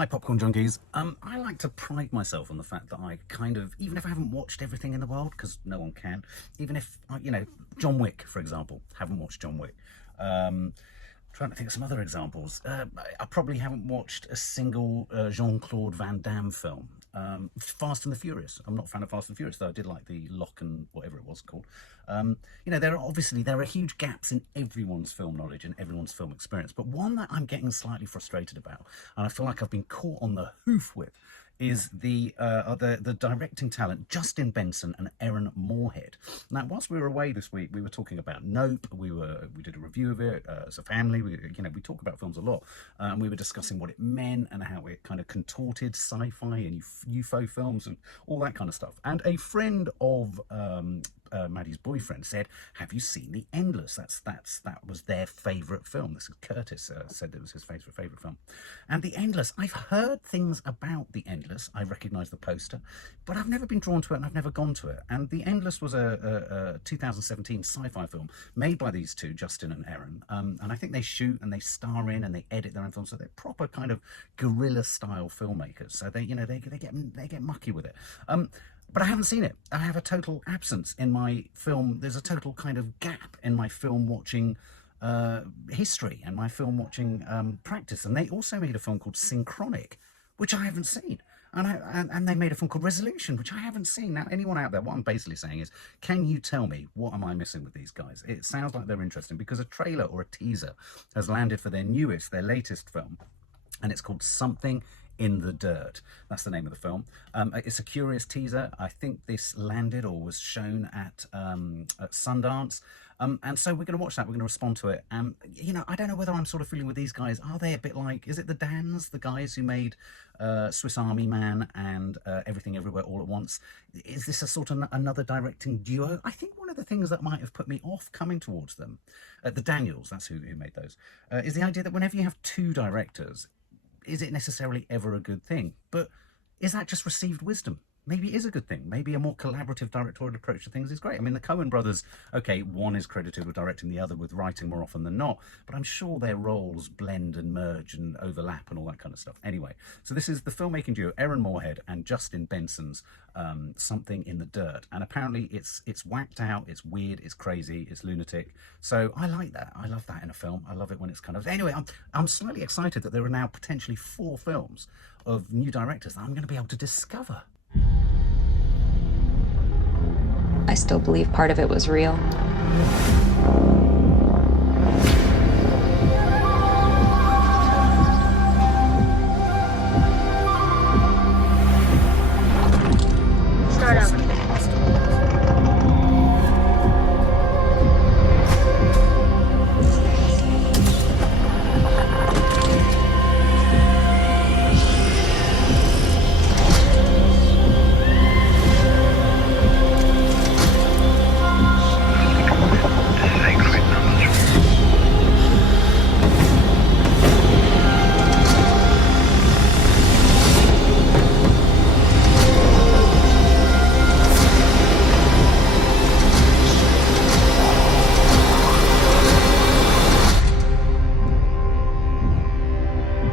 Hi, popcorn junkies. I like to pride myself on the fact that I kind of, even if I haven't watched everything in the world, because no one can, even if, John Wick, for example, haven't watched John Wick. Trying to think of some other examples. I probably haven't watched a single Jean-Claude Van Damme film. Fast and the Furious. I'm not a fan of Fast and Furious, though I did like the Lock and whatever it was called. There are huge gaps in everyone's film knowledge and everyone's film experience. But one that I'm getting slightly frustrated about, and I feel like I've been caught on the hoof with, is the directing talent Justin Benson and Aaron Moorhead. Now, whilst we were away this week, we were talking about Nope. We did a review of it as a family. We talk about films a lot, and we were discussing what it meant and how it kind of contorted sci-fi and UFO films and all that kind of stuff. And a friend of Maddie's boyfriend said, "Have you seen The Endless?" That was their favourite film. This is Curtis said it was his favourite film. And The Endless, I've heard things about The Endless. I recognise the poster, but I've never been drawn to it and I've never gone to it. And The Endless was a 2017 sci-fi film made by these two, Justin and Aaron. And I think they shoot and they star in and they edit their own films, so they're proper kind of guerrilla style filmmakers. So they get mucky with it. But I haven't seen it. I have a total absence in my film. There's a total kind of gap in my film watching history and my film watching practice. And they also made a film called Synchronic, which I haven't seen. And they made a film called Resolution, which I haven't seen. Now, anyone out there, what I'm basically saying is, can you tell me what am I missing with these guys? It sounds like they're interesting because a trailer or a teaser has landed for their latest film, and it's called Something in the Dirt. That's the name of the film. It's a curious teaser. I think this landed or was shown at Sundance. And so we're going to watch that. We're going to respond to it. I don't know whether I'm sort of feeling with these guys. Are they a bit like, is it the Dans, the guys who made Swiss Army Man and Everything Everywhere All at Once? Is this a sort of another directing duo? I think one of the things that might have put me off coming towards them, the Daniels, that's who made those, is the idea that whenever you have two directors, is it necessarily ever a good thing? But is that just received wisdom? Maybe it is a good thing. Maybe a more collaborative directorial approach to things is great. I mean, the Coen brothers, okay, one is credited with directing, the other with writing more often than not, but I'm sure their roles blend and merge and overlap and all that kind of stuff. Anyway, so this is the filmmaking duo, Aaron Moorhead and Justin Benson's Something in the Dirt. And apparently it's whacked out, it's weird, it's crazy, it's lunatic. So I like that. I love that in a film. I love it when it's kind of... Anyway, I'm slightly excited that there are now potentially 4 films of new directors that I'm going to be able to discover. I still believe part of it was real. Start up.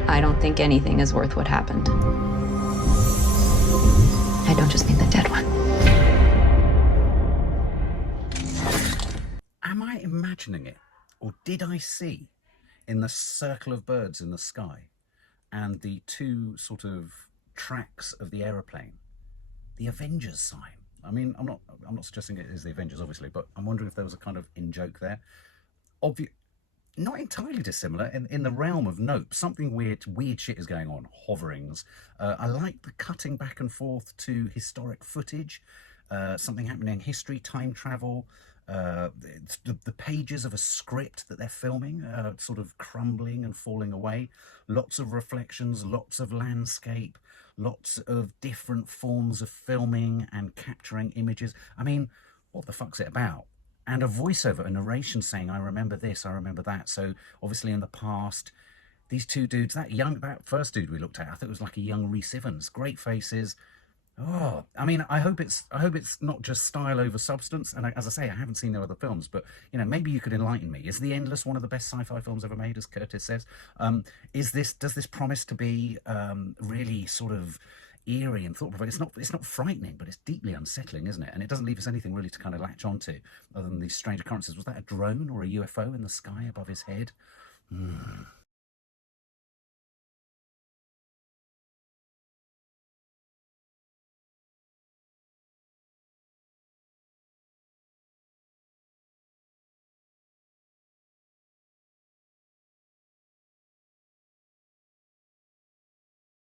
I don't think anything is worth what happened. I don't just mean the dead one. Am I imagining it? Or did I see in the circle of birds in the sky and the 2 sort of tracks of the aeroplane, the Avengers sign? I mean, I'm not suggesting it is the Avengers, obviously, but I'm wondering if there was a kind of in-joke there. Not entirely dissimilar in the realm of Nope. Something weird shit is going on. Hoverings. I like the cutting back and forth to historic footage. Something happening in history, time travel. The pages of a script that they're filming sort of crumbling and falling away. Lots of reflections, lots of landscape, lots of different forms of filming and capturing images. I mean, what the fuck's it about? And a voiceover, a narration saying, I remember this, I remember that. So obviously in the past, these 2 dudes, that first dude we looked at, I thought it was like a young Rhys Ifans, great faces. Oh, I mean, I hope it's not just style over substance. And as I say, I haven't seen their other films, but maybe you could enlighten me. Is The Endless one of the best sci-fi films ever made, as Curtis says? Does this promise to be really sort of eerie and thought-provoking? It's not frightening, but it's deeply unsettling, isn't it? And it doesn't leave us anything really to kind of latch onto other than these strange occurrences. Was that a drone or a UFO in the sky above his head?